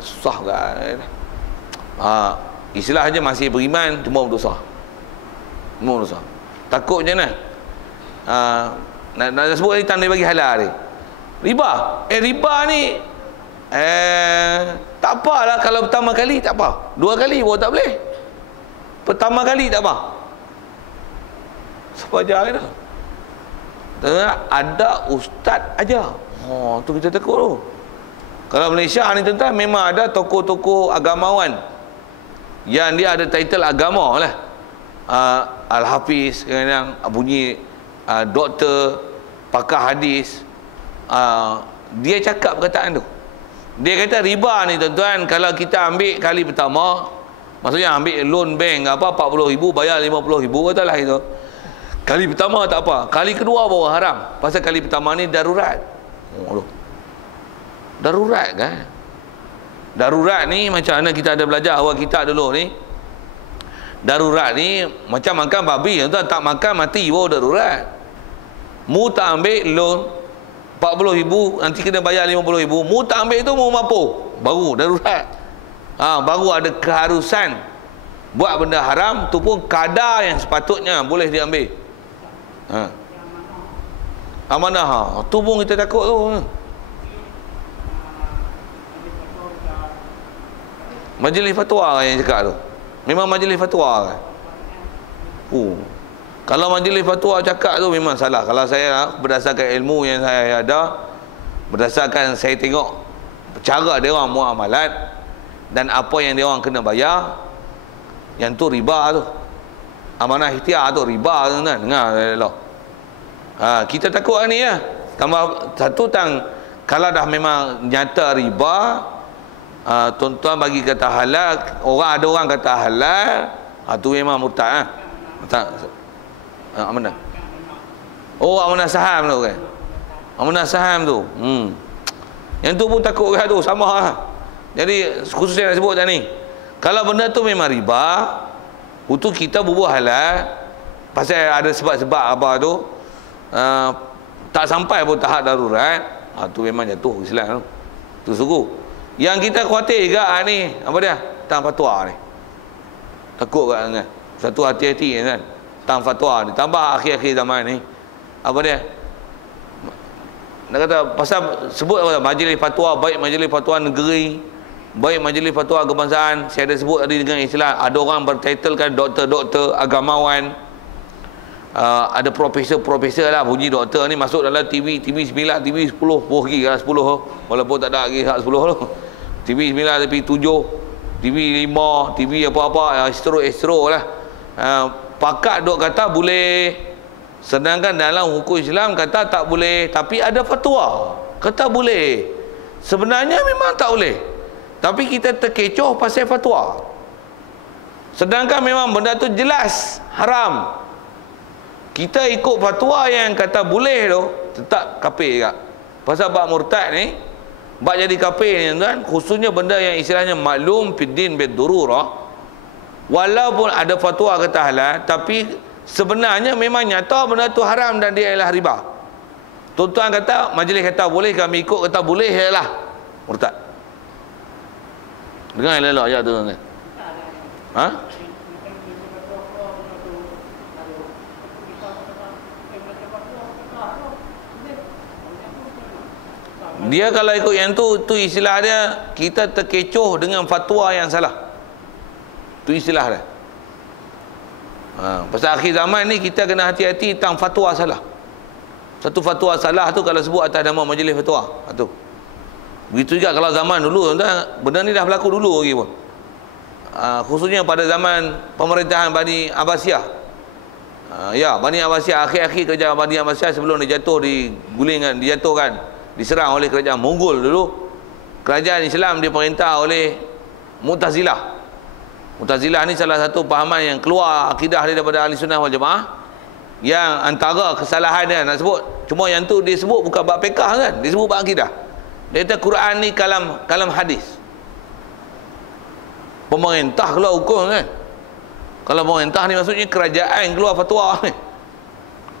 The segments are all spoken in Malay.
susah kan. Istilahnya masih beriman cuma berdosa. Takutnya nak sebut ni tanda bagi halal ni. Riba. Riba ni tak apalah kalau pertama kali tak apa. Dua kali baru tak boleh. Pertama kali tak apa. Siapa ajar kita? Ada ustaz ajar. Tu kita takut tu. Kalau Malaysia ni tuan-tuan memang ada tokoh-tokoh agamawan yang dia ada title agama lah. Al-Hafiz kadang bunyi doktor, pakar hadis. Dia cakap perkataan tu. Dia kata riba ni tuan-tuan, kalau kita ambil kali pertama, maksudnya ambil loan bank apa 40,000 bayar 50,000 katalah itu. Kali pertama tak apa, kali kedua baru haram. Pasal kali pertama ni darurat. Darurat kan? Darurat ni macam mana kita ada belajar awal kita dulu ni. Darurat ni macam makan babi, tuan tak makan mati baru darurat. Mu tak ambil loan 40,000 nanti kena bayar 50,000. Mu tak ambil tu mu mampu, baru darurat. Baru ada keharusan buat benda haram tu pun kadar yang sepatutnya boleh diambil. Amanah tu pun kita takut tu. Majlis fatwa yang cakap tu. Memang majlis fatwa kan? Kalau majlis fatwa cakap tu memang salah. Kalau saya berdasarkan ilmu yang saya ada, berdasarkan saya tengok cara dia orang muamalat dan apa yang dia orang kena bayar, yang tu riba tu. Amanah ikhtiar tu riba tu kan. Dengar elok. Kita takut ni ya. Tambah satu kalau dah memang nyata riba, tuan-tuan bagi kata halal, ada orang kata halal, tu memang murtad amanah. Amanah saham tu kan. Amanah saham tu. Yang tu pun takut kan tu, sama lah. Jadi khususnya nak sebut tadi, kalau benda tu memang riba, itu kita bubuh halal, pasal ada sebab-sebab apa tu, tak sampai pun tahap darurat, tu memang jatuh Islam tu. Tu sungguh. Yang kita khawatir juga ni, apa dia? Tang fatwa ni. Takut kan? Satu hati-hati kan? Tang fatwa ni. Tambah akhir-akhir zaman ni. Apa dia? Nak kata pasal sebut apa? Majlis fatwa, baik majlis fatwa negeri, baik majlis fatwa kebangsaan. Saya ada sebut tadi dengan istilah, ada orang bertitlekan doktor-doktor, agamawan, ada profesor lah, bunyi doktor ni masuk dalam TV 9, TV 10, pergi lah 10 walaupun tak ada lagi hak 10 tu. TV 9, TV 7, TV 5, TV apa-apa, astro lah. Pakak dok kata boleh, sedangkan dalam hukum Islam kata tak boleh, tapi ada fatwa kata boleh. Sebenarnya memang tak boleh, tapi kita terkecoh pasal fatwa, sedangkan memang benda tu jelas haram. Kita ikut fatwa yang kata boleh tu, tetap kafir juga. Pasal bab murtad ni, bab jadi kafir ni tuan, khususnya benda yang istilahnya maklum fiddin bid-dururah, walaupun ada fatwa kata halal, tapi sebenarnya memang nyata benda tu haram dan dia ialah riba. Tuan-tuan kata, majlis kata boleh, kami ikut kata boleh, ialah murtad. Dengar elok ayat tu tuan. Dia kalau ikut yang tu istilah dia, kita terkecoh dengan fatwa yang salah. Tu istilah dia. Pasal akhir zaman ni kita kena hati-hati tentang fatwa salah. Satu fatwa salah tu kalau sebut atas nama majlis fatwa, tu. Begitu juga kalau zaman dulu, benda ni dah berlaku dulu lagi pun. Khususnya pada zaman pemerintahan Bani Abbasiyah. Bani Abbasiyah, akhir-akhir kerajaan Bani Abbasiyah sebelum dijatuhkan, diserang oleh kerajaan Mongol dulu. Kerajaan Islam diperintah oleh Mu'tazilah. Mu'tazilah ni salah satu pahaman yang keluar akidah dia daripada Ahli Sunnah wal Jamaah, yang antara kesalahan dia nak sebut, cuma yang tu dia sebut bukan bab fiqh kan, dia sebut bab akidah. Dia kata Quran ni kalam hadis. Pemerintah keluar hukum kan. Kalau pemerintah ni maksudnya kerajaan keluar fatwa ni.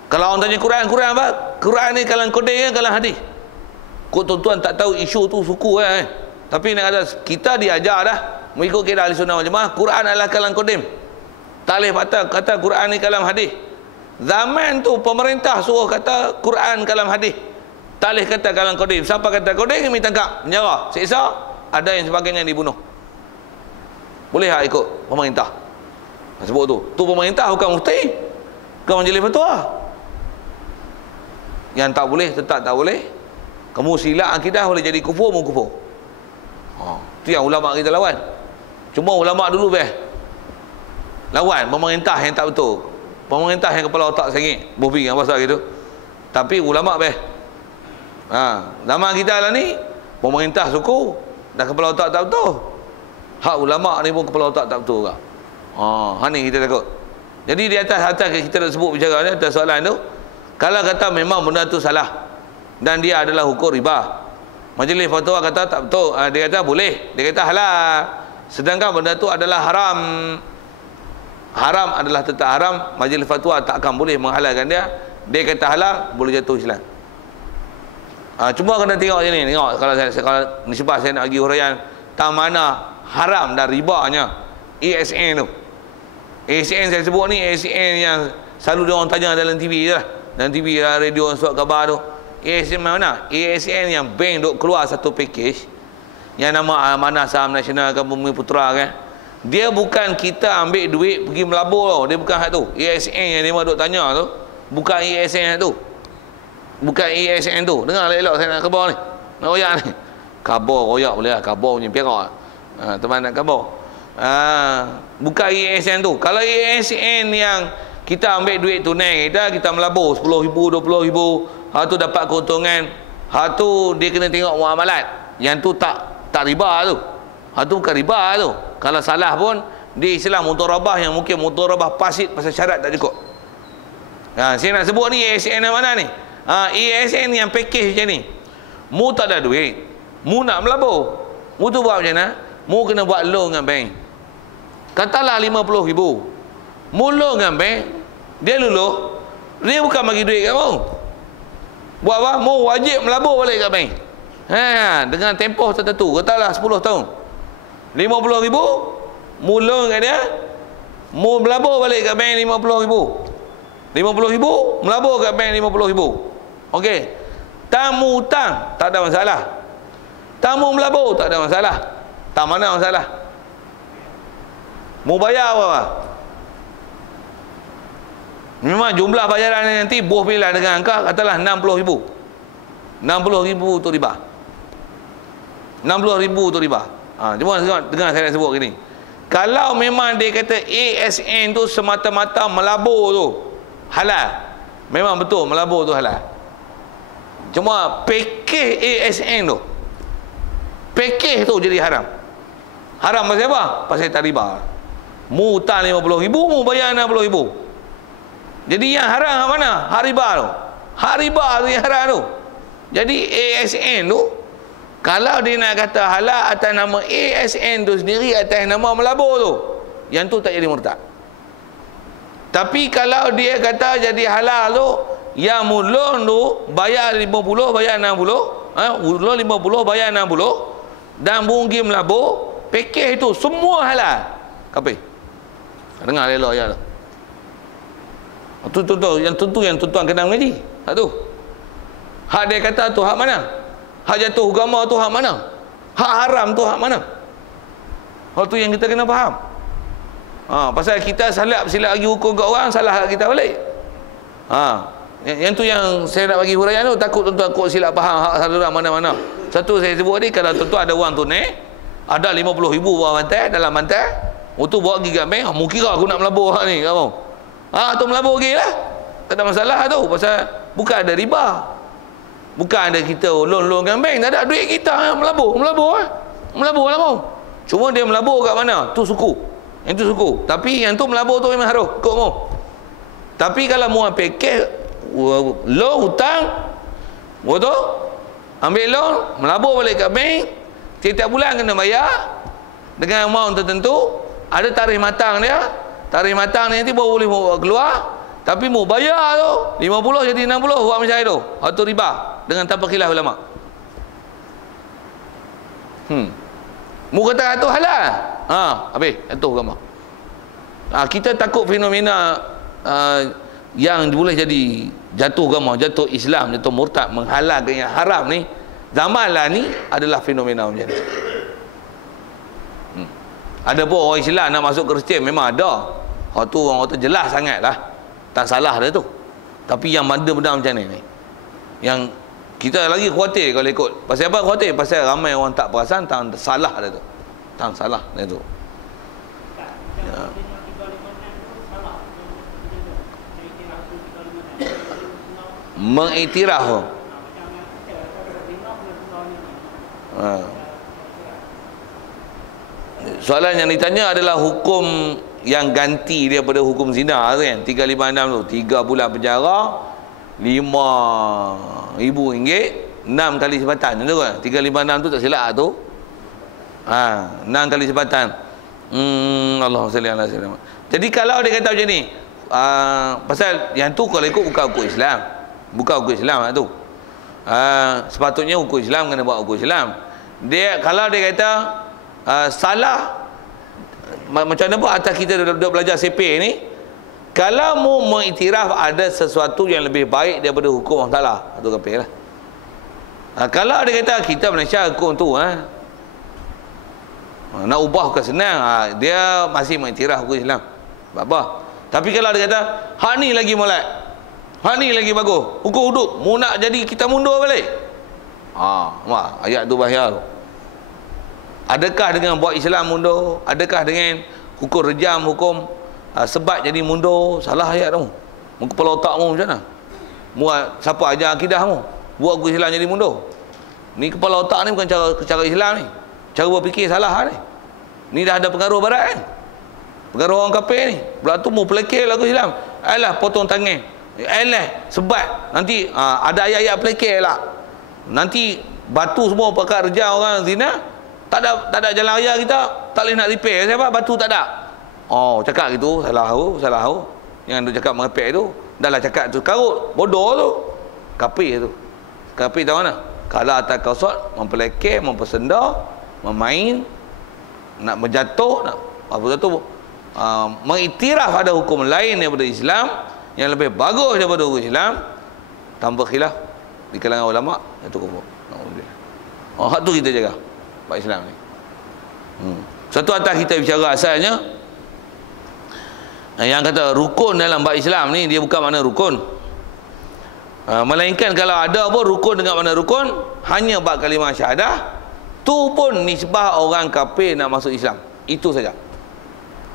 Kalau orang tanya Quran apa? Quran ni kalam kodeng kan, kalam hadis. Kau tuan-tuan tak tahu isu tu suku kan. Tapi nak kata kita diajar dah mengikut kaedah ahli sunnah wal jamaah, Quran adalah kalam qadim. Tak boleh kata Quran ni kalam hadis. Zaman tu pemerintah suruh kata Quran kalam hadis. Tak boleh kata kalam qadim. Siapa kata qadim kami tangkap, penjara, siksa, ada yang sebagainya dibunuh. Boleh tak ikut pemerintah? Sebut tu. Tu pemerintah bukan mufti. Bukan majlis fatwa. Yang tak boleh tetap tak boleh. Kamu silap akidah boleh jadi kufur, mu kufur. Tu yang ulama kita lawan. Cuma ulama dulu lawan pemerintah yang tak betul. Pemerintah yang kepala otak sengit, berfikir pasal gitu. Tapi ulama zaman kita lah ni pemerintah suku dah kepala otak tak betul. Hak ulama ni pun kepala otak tak betul juga. Ni kita takut. Jadi di atas kita nak sebut bicara ni atas soalan tu, kalau kata memang benda tu salah dan dia adalah hukum riba, majlis fatwa kata tak betul, dia kata boleh, dia kata halal, sedangkan benda tu adalah haram. Haram adalah tetap haram, majlis fatwa tak akan boleh menghalalkan dia. Dia kata halal, boleh jatuh Islam. Cuma kena tengok je ni. Tengok kalau nisbah saya nak bagi huraian tak mana haram dan ribanya ASN tu. ASN saya sebut ni ASN yang selalu orang tanya dalam TV je lah. Dalam TV, radio, surat khabar tu. ASN mana? ASN yang bank duk keluar satu package yang nama Amanah Saham Nasional kan, Bumi Putra kan. Dia bukan kita ambil duit pergi melabur tau. Dia bukan hak tu. ASN yang dia duk tanya tu bukan ASN tu. Bukan ASN tu. Dengar elok saya nak khabar ni. Nak royak ni. Khabar royak boleh lah. Khabar punya perak. Teman nak khabar. Bukan ASN tu. Kalau ASN yang kita ambil duit tunai kita melabur 10,000, 20,000, hak tu dapat keuntungan, hak tu dia kena tengok muamalat. Yang tu tak riba tu. Hak tu bukan riba tu. Kalau salah pun di Islam mudharabah yang mungkin mudharabah fasid pasal syarat tak cukup. Saya nak sebut ni ASN yang mana ni? ASN yang package macam ni. Mu tak ada duit, mu nak melabur, mu tu buat macam mana? Mu kena buat loan dengan bank. Katalah 50,000. Mu loan dengan bank, dia luluh, dia bukan bagi duit kat mu. Buat apa? Mu wajib melabur balik kat bank. Dengan tempoh tertentu. Katalah 10 tahun. 50,000 mu loan kat dia, mu melabur balik kat bank 50,000. 50,000 melabur kat bank 50,000. Okey. Tamu hutang tak ada masalah. Tamu melabur tak ada masalah. Tak mana masalah. Mu bayar apa? Memang jumlah bayaran nanti boh bila dengan angka katalah 60,000. 60,000 tu riba. 60,000 tu riba. Cuma dengar saya nak sebut gini. Kalau memang dia kata ASN tu semata-mata melabur tu halal, memang betul melabur tu halal. Cuma package ASN tu, package tu jadi haram. Haram pasal apa? Pasal tak riba. Mu hutang 50,000, mu bayar 60,000. Jadi yang haram hak mana? Hak riba tu. Hak riba tu yang haram tu. Jadi ASN tu, kalau dia nak kata halal atas nama ASN tu sendiri, atas nama melabur tu, yang tu tak jadi murtad. Tapi kalau dia kata jadi halal tu, yang loan tu bayar 50, bayar 60, loan 50, bayar 60, dan mungkin melabur, package tu semua halal. Kapih. Dengar elok ya tu. Yang tuan kena mengaji. Tak tu. Hak dia kata tu hak mana? Hak jatuh agama tu hak mana? Hak haram tu hak mana? Hal tu yang kita kena faham. Pasal kita silap lagi hukum kat orang, salah kat kita balik. Yang tu yang saya nak bagi huraian tu, takut tuan-tuan kok silap faham hak saudara mana-mana. Satu saya sebut ni, kalau tuan-tuan ada wang tunai, ada 50,000 bawah bantai, dalam bantai, tu bawa pergi kat bank, mu kira aku nak melabur hak ni, kamu. Tu melabur pergi lah. Tak ada masalah tu, pasal bukan ada riba. Bukan ada kita loan dengan bank, tak ada duit kita melabur lah mau. Cuma dia melabur kat mana? Tu suku. Yang tu suku. Tapi yang tu melabur tu memang harus kok mau. Tapi kalau mau pakai loan hutang, betul? Ambil loan, melabur balik kat bank, tiap-tiap bulan kena bayar dengan amount tertentu, ada tarikh matang dia. Tarikh matang ni nanti baru boleh keluar. Tapi mau bayar tu 50 jadi 60, buat macam itu. Atau riba dengan tanpa khilaf ulama. Mu kata jatuh halal. Habis jatuh agama. Kita takut fenomena yang boleh jadi jatuh agama, jatuh Islam, jatuh murtad, menghalalkan yang haram ni. Zaman lah ni adalah fenomena macam ni. Ada pun orang Islam nak masuk Kristian memang ada. Orang tu jelas sangat lah. Tak salah dia tu. Tapi yang benda-benda macam ni, yang kita lagi khawatir kalau ikut. Pasal apa khawatir? Pasal ramai orang tak perasan tang salah dia tu. Tang salah dia tu. Ya. Mengiktiraf. Soalan yang ditanya adalah hukum yang ganti daripada hukum zina kan, 356 tu, 3 bulan penjara, RM5,000, 6 kali sebatan tu kan. 356 tu tak silap tu. 6 kali sebatan. Allahumma salli ala sayyidina. Jadi kalau dia kata macam ni, pasal yang tu kalau ikut bukan hukum Islam. Bukan hukum Islam lah tu. Sepatutnya hukum Islam kena buat hukum Islam. Dia kalau dia kata salah, macam mana pun atas kita duduk belajar CP ni, kalau mu mengiktiraf ada sesuatu yang lebih baik daripada hukum orang salah, itu kafir lah. Kalau dia kata kita Malaysia hukum tu nak ubah bukan senang, dia masih mengiktiraf hukum Islam. Apa? Tapi kalau dia kata hak ni lagi molek, hak ni lagi bagus, hukum hudud, mu nak jadi kita mundur balik, ayat tu bahaya tu. Adakah dengan buat Islam mundur? Adakah dengan hukum rejam, hukum sebat jadi mundur? Salah ayat tu. Kepala otak mu macam mana? Siapa ajar akidah mu? Buat hukum Islam jadi mundur? Ni kepala otak ni bukan cara Islam ni. Cara berfikir salah ni. Ni dah ada pengaruh barat kan? Pengaruh orang kafir ni. Belah tu mu pelekir lagu Islam. Alah potong tangan. Alah sebat. Nanti ada ayat-ayat pelekir lah. Nanti batu semua pakai rejam orang zina. Tak ada jalan raya kita, tak boleh nak repair. Sebab batu tak ada. Cakap gitu, salah tu. Yang dia cakap merepek tu, dah lah cakap tu karut, bodoh tu. Kafir tu. Kafir tahu mana? Kalau atas kausat, mempelekeh, mempersenda, memain, nak menjatuh, nak apa tu? Mengiktiraf ada hukum lain daripada Islam yang lebih bagus daripada hukum Islam tanpa khilaf di kalangan ulama, itu kufur. Hak tu kita jaga. Bak Islam ni. Satu atas kita bicara asalnya yang kata rukun dalam bab Islam ni, dia bukan makna rukun. Melainkan kalau ada pun rukun dengan makna rukun hanya bab kalimah syahadah, tu pun nisbah orang kafir nak masuk Islam. Itu saja.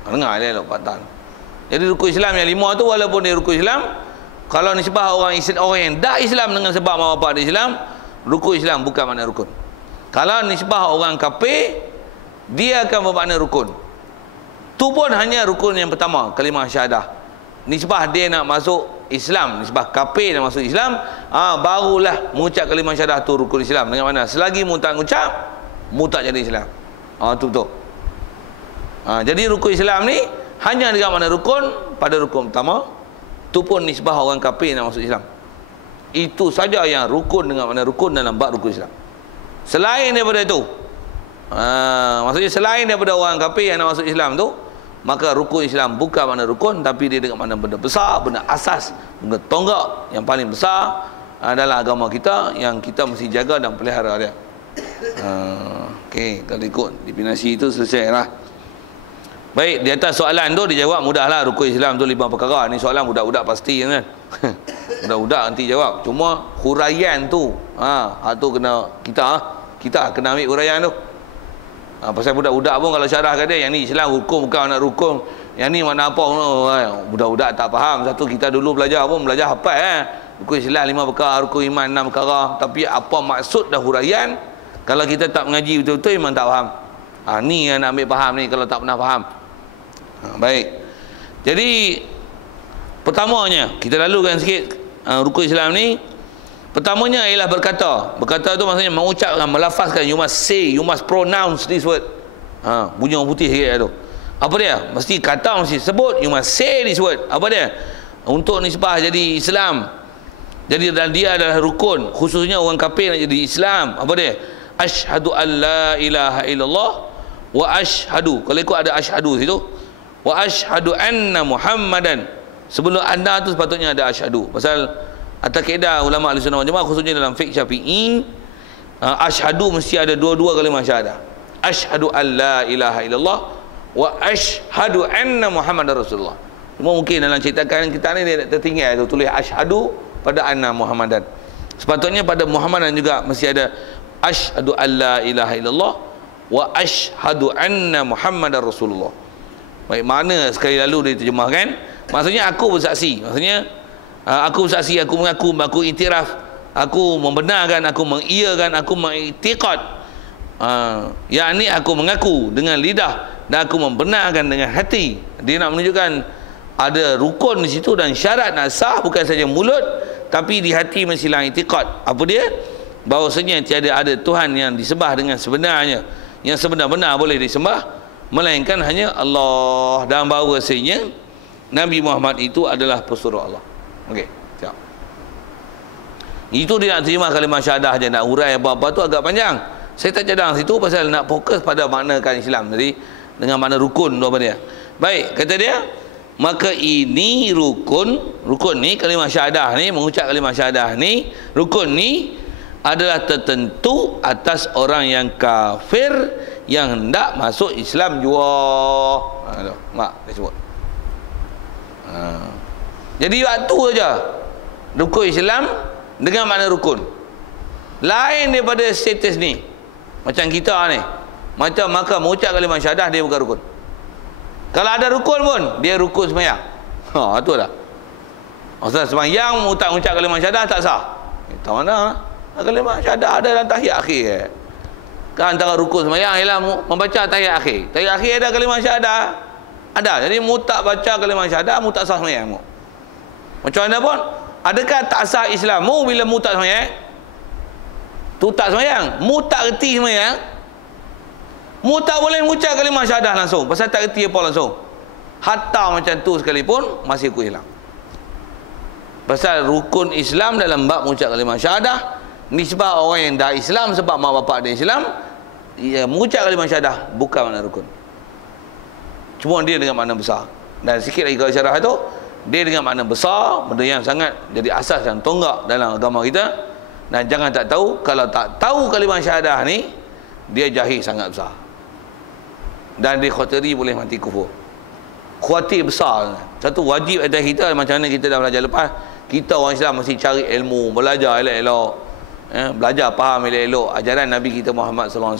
Dengar dia elok patah. Jadi rukun Islam yang 5 tu walaupun dia rukun Islam, kalau nisbah orang yang dak Islam dengan sebab mak bapak dia Islam, rukun Islam bukan makna rukun. Kalau nisbah orang kafir, dia akan bermakna rukun. Tu pun hanya rukun yang pertama, kalimah syahadah. Nisbah dia nak masuk Islam, nisbah kafir nak masuk Islam, barulah mengucap kalimah syahadah tu rukun Islam. Dengan mana? Selagi mu tak mengucap, mu tak jadi Islam. Tu betul. Jadi rukun Islam ni hanya dengan makna rukun pada rukun pertama. Tu pun nisbah orang kafir nak masuk Islam. Itu saja yang rukun dengan makna rukun dalam bab rukun Islam. Selain daripada itu, maksudnya selain daripada orang kafir yang nak masuk Islam tu, maka rukun Islam bukan makna rukun, tapi dia dengan makna benda besar, benda asas, benda tonggak yang paling besar dalam agama kita, yang kita mesti jaga dan pelihara dia. Okey, kalau ikut definisi itu selesai lah. Baik, di atas soalan tu dijawab mudahlah. Rukun Islam tu 5 perkara. Ni soalan budak-budak pasti kan. Budak-budak nanti jawab. Cuma huraian tu, tu kena kita kena ambil huraian tu. Pasal budak-budak pun kalau syarah kat dia, yang ni Islam hukum bukan nak rukun, yang ni makna apa, budak-budak tak faham. Satu, kita dulu belajar hafal rukun Islam 5 perkara, rukun iman 6 perkara, tapi apa maksud dah huraian kalau kita tak mengaji betul-betul memang tak faham. Ni yang nak ambil faham ni kalau tak pernah faham. Baik. Jadi pertamanya kita lalukan sikit rukun Islam ni. Pertamanya ialah berkata. Berkata tu maksudnya mengucapkan, melafazkan. You must say, you must pronounce this word. Bunyi orang putih sikit tu. Apa dia? Mesti kata, mesti sebut. You must say this word. Apa dia? Untuk nisbah jadi Islam. Jadi dia adalah rukun. Khususnya orang kafir nak jadi Islam. Apa dia? Asyhadu an la ilaha illallah wa ashhadu, kalau ikut ada ashhadu situ, wa ashhadu anna Muhammadan, sebelum anna tu sepatutnya ada ashhadu. Pasal atas kaedah ulama Ahlussunnah wal Jamaah khususnya dalam fiqh Syafi'i, ashhadu mesti ada dua-dua kalimah syahadah. Ashhadu an la ilaha illallah wa ashhadu anna Muhammadar Rasulullah. Cuma mungkin dalam cetakan kita ni dia tertinggal tu tulis ashhadu pada anna Muhammadan. Sepatutnya pada Muhammadan juga mesti ada ashhadu an la ilaha illallah wa ashhadu anna Muhammadar Rasulullah. Baik, mana sekali lalu diterjemahkan, maksudnya aku bersaksi, maksudnya aku bersaksi, aku mengaku, aku iktiraf, aku membenarkan, aku mengiyakan, aku mengiktikad, yakni aku mengaku dengan lidah dan aku membenarkan dengan hati. Dia nak menunjukkan ada rukun di situ dan syarat nak sah bukan saja mulut tapi di hati mestilah iktikad. Apa dia? Bahawasanya tiada ada Tuhan yang disembah dengan sebenarnya, yang sebenar-benar boleh disembah melainkan hanya Allah, dan bahawasanya Nabi Muhammad itu adalah pesuruh Allah. Okey, siap. Itu dia nak terima kalimah syahadah je, nak urai apa-apa tu agak panjang. Saya tak cadang situ pasal nak fokus pada maknakan Islam tadi dengan makna rukun tu apa dia. Baik, kata dia, maka ini rukun ni kalimah syahadah ni, mengucap kalimah syahadah ni, rukun ni adalah tertentu atas orang yang kafir yang hendak masuk Islam jua. Mak dia sebut. Jadi waktu aja rukun Islam dengan makna rukun lain daripada status ni. Macam kita ni, macam maka mengucap kalimah syahadah dia bukan rukun. Kalau ada rukun pun dia rukun sembahyang. Itu dah. Maksudnya sembahyang tak mengucap kalimah syahadah tak sah. Tak mana kalimah syahadah ada dalam tahiyat akhir. Kan antara rukun sembahyang ialah membaca tahiyat akhir. Tahiyat akhir ada kalimah syahadah. Ada. Jadi mu tak baca kalimah syahadah, mu tak sah sembahyang mu. Macam mana pun, adakah tak sah Islam mu bila mu tak sembahyang? Tu tak sembahyang. Mu tak reti sembahyang. Mu tak boleh mengucap kalimah syahadah langsung pasal tak reti apa langsung. Hatta macam tu sekalipun masih ikut Islam. Pasal rukun Islam dalam bab mengucap kalimah syahadah, nisbah orang yang dah Islam sebab mak bapak dia Islam, ia mengucap kalimah syahadah bukan makna rukun. Cuma dia dengan makna besar. Dan sikit lagi kalau syarah tu, dia dengan makna besar, benda yang sangat jadi asas dan tonggak dalam agama kita. Dan jangan tak tahu, kalau tak tahu kalimah syahadah ni, dia jahil sangat besar. Dan dia khotiri boleh mati kufur. Khawatir besar. Satu wajib atas kita, macam mana kita dah belajar lepas, kita orang Islam mesti cari ilmu, belajar elok-elok, belajar faham elok-elok ajaran Nabi kita Muhammad SAW.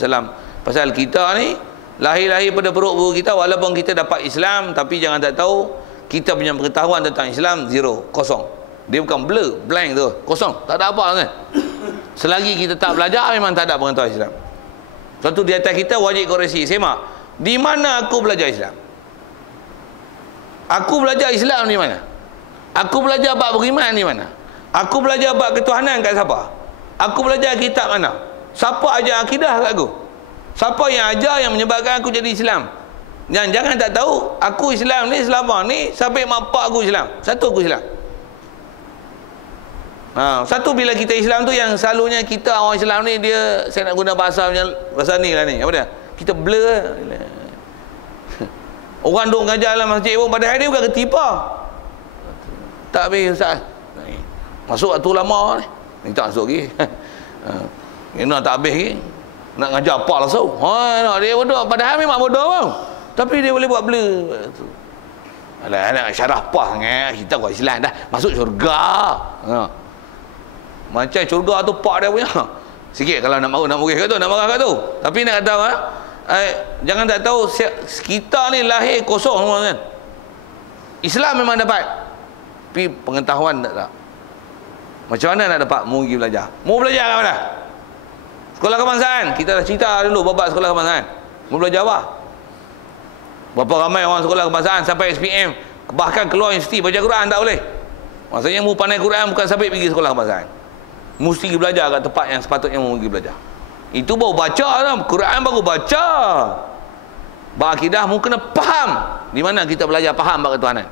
Pasal kita ni lahir-lahir pada perut ibu kita, walaupun kita dapat Islam, tapi jangan tak tahu kita punya pengetahuan tentang Islam zero, kosong. Dia bukan blur, blank tu, kosong, tak ada apa kan. Selagi kita tak belajar, memang tak ada pengetahuan Islam. Satu di atas kita wajib koreksi. Semak, di mana aku belajar Islam? Aku belajar Islam di mana? Aku belajar bab beriman di mana? Aku belajar bab ketuhanan kat siapa? Aku belajar kitab mana? Siapa ajar akidah kat aku? Siapa yang ajar yang menyebabkan aku jadi Islam? Dan jangan tak tahu, aku Islam ni selama ni sampai mak pak aku Islam. Satu aku Islam. Satu bila kita Islam tu yang selalunya kita orang Islam ni dia, saya nak guna bahasa ni lah ni. Apa dia? Kita blur. Orang duk mengajar dalam masjid pun padahal dia bukan ketipa. Tak habis Ustaz. Masuk waktu lama ni. Ni tak masuk lagi. Ini tak habis lagi. Nak ngajar apa langsung. Dia bodoh. Padahal memang bodoh bang. Tapi dia boleh buat blur. Alah, nak syarah apa sangat. Kita buat Islam dah. Masuk syurga. Macam syurga tu pak dia punya. Sikit kalau nak murih kat tu, nak marah kat tu. Tapi nak kata jangan tak tahu kita ni lahir kosong semua kan. Islam memang dapat, tapi pengetahuan tak. Macam mana nak dapat? Mu pergi belajar. Mu belajar kat mana? Sekolah kebangsaan. Kita dah cerita dulu babak sekolah kebangsaan. Mu belajar apa? Berapa ramai orang sekolah kebangsaan sampai SPM, bahkan keluar universiti baca Quran tak boleh. Maksudnya mu pandai Quran bukan sampai pergi sekolah kebangsaan. Mesti pergi belajar kat tempat yang sepatutnya mu pergi belajar. Itu baru baca lah. Quran baru baca. Berakidah mu kena faham di mana kita belajar faham bab ketuhanan.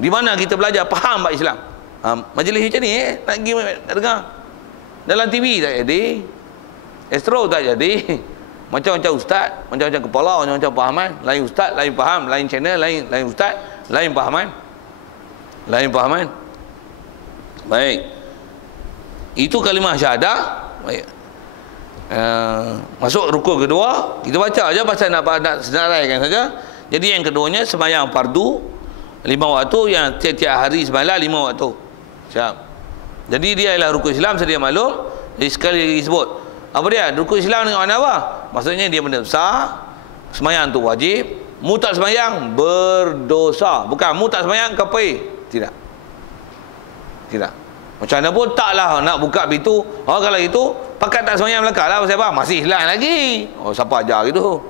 Di mana kita belajar faham bab Islam. Majlis macam ni nak pergi nak dengar. Dalam TV tak jadi. Astro tak jadi. Macam-macam ustaz, macam-macam kepala, macam-macam fahaman. Lain ustaz, lain faham, lain channel, lain ustaz, lain fahaman. Lain fahaman. Baik. Itu kalimah syahadah. Baik. Masuk rukun kedua, kita baca aja pasal nak senaraikan saja. Jadi yang keduanya sembahyang fardu 5 waktu, yang tiap-tiap hari sembahyang 5 waktu. Siap. Jadi dia ialah rukun Islam, sedia maklum. Jadi sekali lagi sebut. Apa dia? Rukun Islam dengan makna apa? Maksudnya dia benda besar. Sembahyang tu wajib. Mu tak sembahyang berdosa. Bukan mu tak sembahyang kafir. Tidak. Tidak. Macam mana pun taklah nak buka pintu. Oh kalau itu pakat tak sembahyang belakang lah. Pasal apa? Masih Islam lagi. Oh siapa ajar gitu.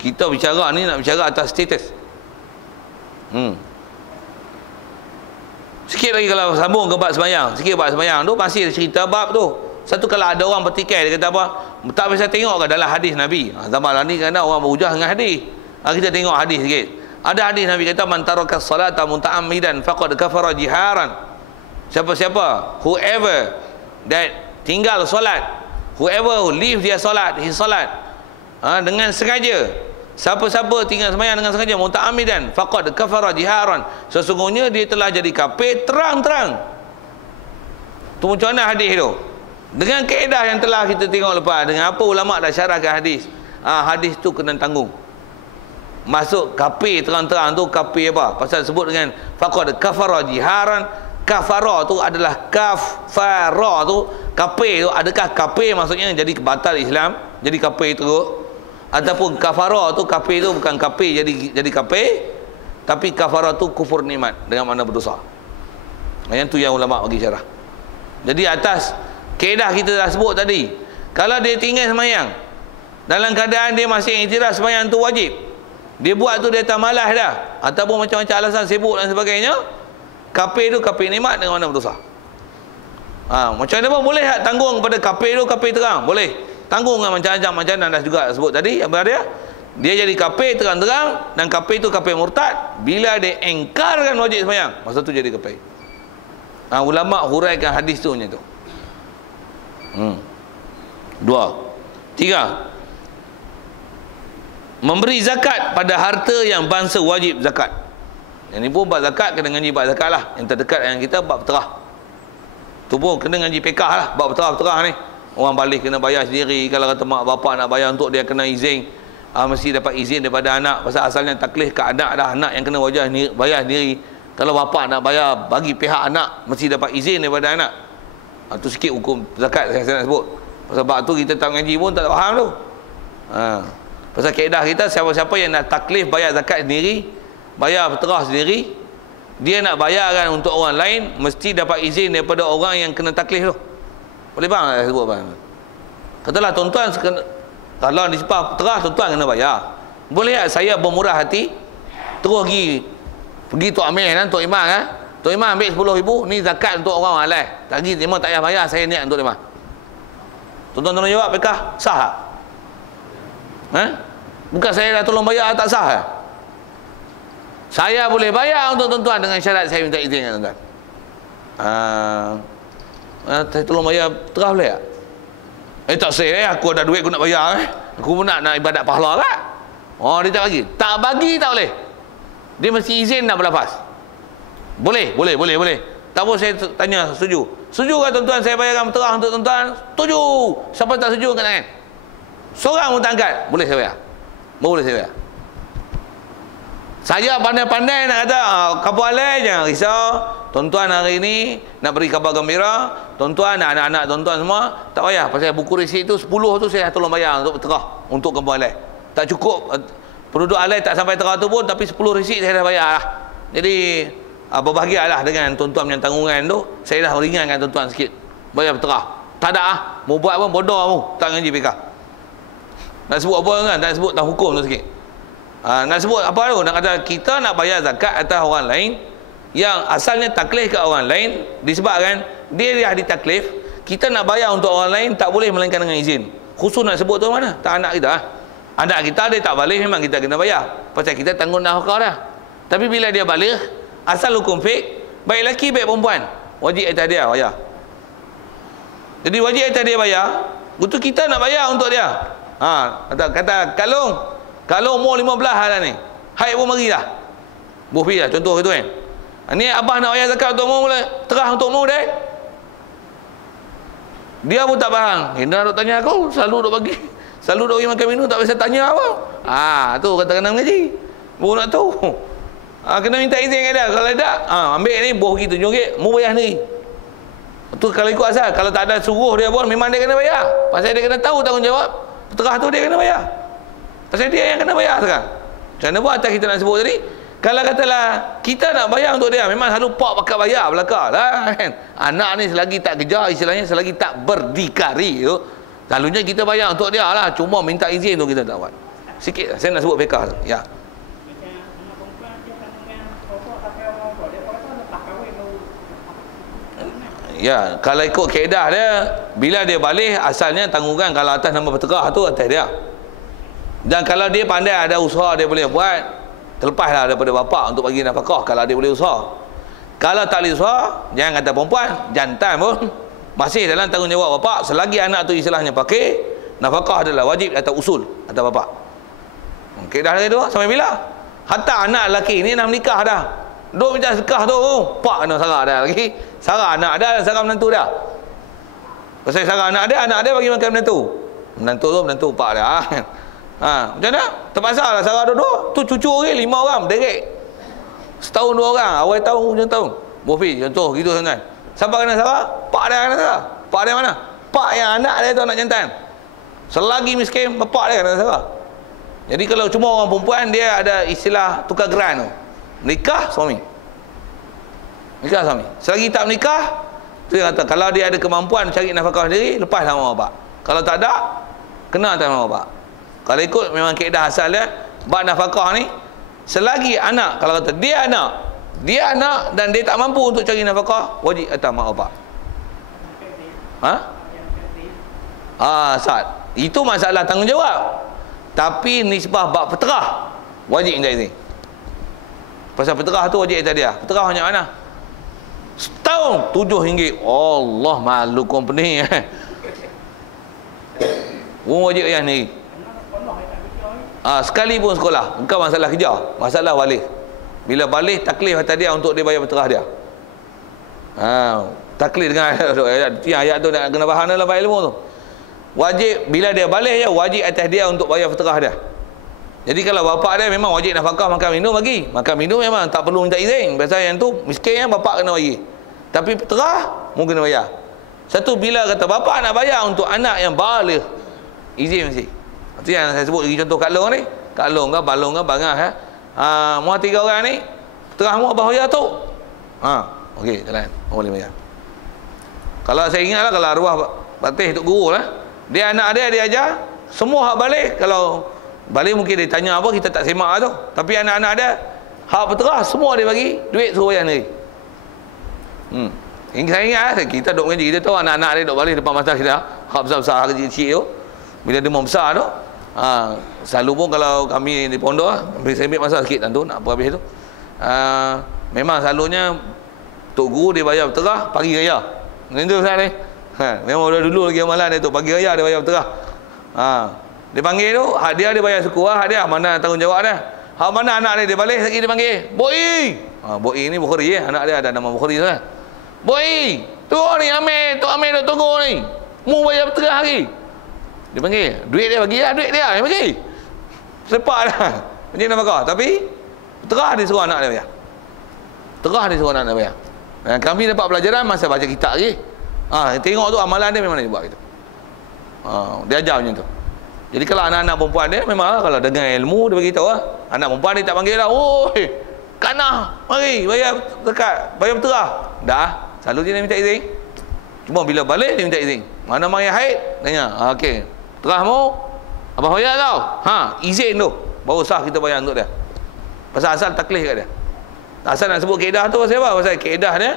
Kita bicara ni nak bicara atas status. Sikit lagi kalau sambung ke bab sembahyang. Sikit bab sembahyang tu masih cerita bab tu. Satu kalau ada orang bertikai, dia kata apa? Tak bisa tengok ke dalam hadis Nabi. Zaman ni kadang orang berhujah dengan hadis. Kita tengok hadis sikit. Ada hadis Nabi kata man taraka salata muta'ammidan faqad kafara jiharan. Siapa-siapa, whoever that tinggal solat, whoever who leave dia solat, his solat dengan sengaja. Siapa-siapa tinggal sembahyang dengan sengaja muta'ammidan faqad kafara jiharan. Sesungguhnya dia telah jadi kafir terang-terang. Tu macam mana hadis tu? Dengan kaedah yang telah kita tengok lepas, dengan apa ulama dah syarahkan hadis. Hadis tu kena tanggung. Masuk kafir terang-terang tu kafir apa? Pasal sebut dengan faqad kafara jiharan. Kafara tu adalah kafara tu kafir tu, adakah kafir maksudnya jadi batal Islam, jadi kafir terus? Ataupun kafara tu kafir tu bukan kafir jadi kafir, tapi kafara tu kufur nikmat dengan makna berdosa. Yang tu yang ulama bagi syarah. Jadi atas kaedah kita dah sebut tadi, kalau dia tinggal sembahyang dalam keadaan dia masih iktiraf sembahyang tu wajib, dia buat tu dia tak malas dah, ataupun macam-macam alasan sibuk dan sebagainya, kafir tu kafir nikmat dengan mana berdosa. Macam mana pun boleh tak tanggung kepada kafir tu kafir terang? Boleh. Tanggung dengan macam-macam dah juga sebut tadi. Apa dia? Dia jadi kafir terang-terang, dan kafir tu kafir murtad bila dia engkarkan wajib sembahyang. Masa tu jadi kafir. Ulama huraikan hadis tu macam tu. 2. 3. Memberi zakat pada harta yang bangsa wajib zakat. Yang ni pun bab zakat kena ngaji bab zakat lah. Yang terdekat dengan kita bab terah. Tu pun kena ngaji pekah lah. Bab terah ni. Orang balik kena bayar sendiri. Kalau kata mak bapak nak bayar untuk dia kena izin, mesti dapat izin daripada anak. Pasal asalnya taklif ke anak dah. Anak yang kena bayar sendiri. Kalau bapak nak bayar bagi pihak anak, mesti dapat izin daripada anak. Tu sikit hukum zakat saya nak sebut. Pasal bab tu kita tak ngaji pun tak faham tu. Pasal kaedah kita, siapa-siapa yang nak taklif bayar zakat sendiri, bayar terah sendiri, dia nak bayarkan untuk orang lain, mesti dapat izin daripada orang yang kena taklif tu. Boleh bang saya sebut bang? Katalah tuan-tuan kalau disebab terah, tuan-tuan kena bayar. Boleh tak saya bermurah hati terus pergi Tok Amir kan, Tok Imam kan, Tok Imam ambil 10,000 ni zakat untuk orang malas, lagi memang tak payah bayar, saya niat untuk dia. Tuan-tuan tolong jawab, apakah sah tak? Bukan saya dah tolong bayar tak sah tak? Saya boleh bayar untuk tuan-tuan dengan syarat saya minta izin dengan tuan-tuan. Saya tolong bayar terah boleh tak? Tak saya, aku ada duit aku nak bayar aku pun nak ibadat pahala tak? Dia tak bagi. Tak bagi tak boleh. Dia mesti izin nak berlafaz. Boleh. Tak apa, saya tanya, setuju? Setuju kan tuan-tuan saya bayarkan terah untuk tuan-tuan? Setuju. Siapa tak setuju angkat tangan? Seorang pun tak angkat. Boleh saya bayar? Boleh saya bayar? Saya pandai-pandai nak kata, kabar alai jangan risau. Tuan-tuan hari ni nak beri kabar gembira. Tuan-tuan, anak-anak tuan-tuan semua, tak payah. Pasal buku resit tu 10 tu saya tolong bayar untuk terah, untuk kabar alai. Tak cukup penduduk alai tak sampai terah tu pun, tapi 10 resit saya dah bayar lah. Jadi berbahagialah dengan tuan-tuan yang tanggungan tu. Saya dah ringankan tuan-tuan sikit bayar terah. Tak ada mau buat pun bodoh mu, tak ngaji PK. Nak sebut apa kan? Tak sebut tak hukum tu sikit. Nak sebut apa tu? Nak kata kita nak bayar zakat atas orang lain yang asalnya taklif ke orang lain, disebabkan dia dah ditaklif, kita nak bayar untuk orang lain tak boleh melainkan dengan izin. Khusus nak sebut tu mana? Tak anak kita. Anak kita dia tak balik, memang kita kena bayar. Pasal kita tanggung nafkah dah. Tapi bila dia balik, asal hukum fiqh, baik lelaki baik perempuan, wajib atas dia bayar. Jadi wajib atas dia bayar, betul kita nak bayar untuk dia. Kata kalau umur 15 dah ni, haid pun mari dah. Bufi lah contoh itu kan. Ni abah nak bayar zakat untuk umur mula, terah untuk umur dah. Dia pun tak faham. Hendak duk tanya aku, selalu duk bagi makan minum, tak biasa tanya apa. Tu kata kena mengaji. Baru nak tahu. Kena minta izin kat dia. Kalau tak, ambil ni boh gitu RM7, mu bayar sendiri. Tu kalau ikut asal. Kalau tak ada suruh dia pun memang dia kena bayar. Pasal dia kena tahu tanggungjawab. Terah tu dia kena bayar. Pasal dia yang kena bayar sekarang. Macam mana buat atas kita nak sebut tadi? Kalau katalah kita nak bayar untuk dia, memang selalu pak pakat bayar belakang lah kan. Anak ni selagi tak kerja, istilahnya selagi tak berdikari tu, selalunya kita bayar untuk dia lah. Cuma minta izin tu kita tak buat. Sikit lah, saya nak sebut fiqah tu. Ya. Ya, kalau ikut kaedah dia, bila dia balik asalnya tanggungan kalau atas nama berterah tu atas dia. Dan kalau dia pandai ada usaha dia boleh buat, terlepaslah daripada bapa untuk bagi nafkah kalau dia boleh usaha. Kalau tak boleh usaha, jangan kata perempuan, jantan pun masih dalam tanggungjawab bapa selagi anak tu istilahnya pakai, nafkah adalah wajib atau usul atas bapa. Kaedah dia tu sampai bila? Hatta anak lelaki ni nak menikah dah. Duk minta sedekah tu, pak kena sarah dah lagi. Sarah anak dia, sarah menantu dia. Pasal sarah anak dia bagi makan menantu. Menantu pak dia. Macam mana? Terpaksa lah sarah dua-dua. Tu cucu orang, 5 orang, derek. Setahun 2 orang, awal tahun, hujung tahun. Bofi, contoh gitu sangat. Siapa kena sarah? Pak dia kena sarah. Pak dia mana? Pak yang anak dia tu anak jantan. Selagi miskin, bapak dia kena sarah. Jadi kalau cuma orang perempuan, dia ada istilah tukar geran tu. Nikah suami. Nikah suami. Selagi tak menikah, tu yang kata kalau dia ada kemampuan cari nafkah sendiri, lepas nama bapak. Kalau tak ada, kena atas nama bapak. Kalau ikut memang kaedah asal dia, bab nafkah ni selagi anak, kalau kata dia anak dan dia tak mampu untuk cari nafkah, wajib atas mak bapak. Sat. Itu masalah tanggungjawab. Tapi nisbah bab peterah, wajib minta izin. Pasal peterah tu wajib atas dia. Peterah banyak mana? Setahun RM7. Allah, malu company. Wajib yang ni. Sekali pun sekolah. Bukan masalah kerja, masalah balik. Bila balik taklif atas dia untuk dia bayar peterah dia. Taklif dengan ayat tu nak kena faham dalam ilmu tu. Wajib bila dia balik je, wajib atas dia untuk bayar peterah dia. Jadi kalau bapak dia memang wajib nafkah makan minum bagi. Makan minum memang tak perlu minta izin. Biasa yang tu miskin yang bapak kena bagi. Tapi peterah mungkin kena bayar. Satu bila kata bapak nak bayar untuk anak yang baligh, izin mesti. Itu yang saya sebut lagi contoh Kak Long ni. Kak Long ke Balong ke Bangah muat 3 orang ni, peterah mu abah bayar tu. Okey, jalan. Boleh bayar. Kalau saya ingatlah kalau arwah Patih Tok Guru lah, dia anak dia ajar semua hak balik. Kalau balik mungkin dia tanya apa, kita tak semak tu. Tapi anak-anak dia hak peterah semua dia bagi, duit suruh bayar sendiri. Saya ingat kita duk mengaji, kita tahu anak-anak dia duk balik depan mata kita, hak besar-besar kecil-kecil tu. Bila dia mau besar tu, selalu pun kalau kami di pondok, saya ambil masa sikit tu nak apa habis tu. Memang selalunya Tok Guru dia bayar peterah pagi raya. Itu Ustaz ni. Memang dah dulu lagi amalan dia tu, pagi raya dia bayar peterah. Dia panggil tu, hak dia bayar suku, hak dia mana tanggungjawab dia. Hak mana anak dia balik lagi dia panggil, Boi. Boi ni Bukhari anak dia ada nama Bukhari tu. Boi, tu ni Amir duk tunggu ni. Mu bayar peterah lagi. Dia panggil, duit dia bagi lah, duit dia yang bagi. Sepak dah. Macam nafkah, tapi peterah dia suruh anak dia bayar. Peterah dia suruh anak dia bayar. Kami dapat pelajaran masa baca kitab lagi. Tengok tu amalan dia memang dia buat gitu. Dia ajar macam tu. Jadi kalau anak-anak perempuan dia memang kalau dengar ilmu dia beritahu lah. Anak perempuan dia tak panggil lah, oi Kana, mari bayar zakat, bayar peterah. Dah, selalu dia minta izin. Cuma bila balik dia minta izin. Mana mari haid? Tanya, okey. Peterahmu abah bayar tau. Izin tu. Baru sah kita bayar untuk dia. Pasal asal taklif kat dia. Asal nak sebut kaedah tu pasal apa? Pasal kaedah dia,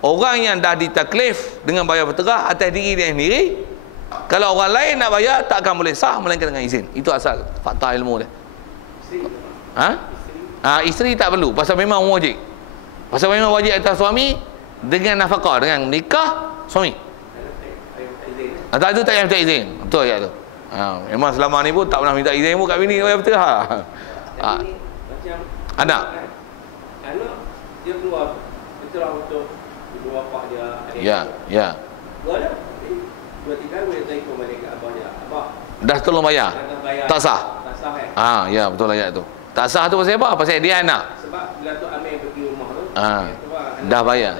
orang yang dah ditaklif dengan bayar peterah atas diri dia sendiri, kalau orang lain nak bayar tak akan boleh sah melainkan dengan izin. Itu asal fakta ilmu dia. Isteri tak perlu pasal memang wajib. Pasal memang wajib atas suami dengan nafkah, dengan nikah suami. Tak, itu tak payah minta izin. Betul ayat tu. Memang selama ni pun tak pernah minta izin pun kat bini. Betul ha. Tapi macam Anak. kan, anak dia keluar betul lah untuk ibu bapa dia, adik Ya, ya. Dua dah. Dua tiga boleh tarik kembali ke abah dia. Abah Dah tolong bayar. dah bayar. Tak sah. Tak sah kan? Ya betul ayat tu. Tak sah tu pasal apa? Pasal dia anak. Sebab bila tu Amir pergi rumah tu, Ah, sebab anak dah bayar.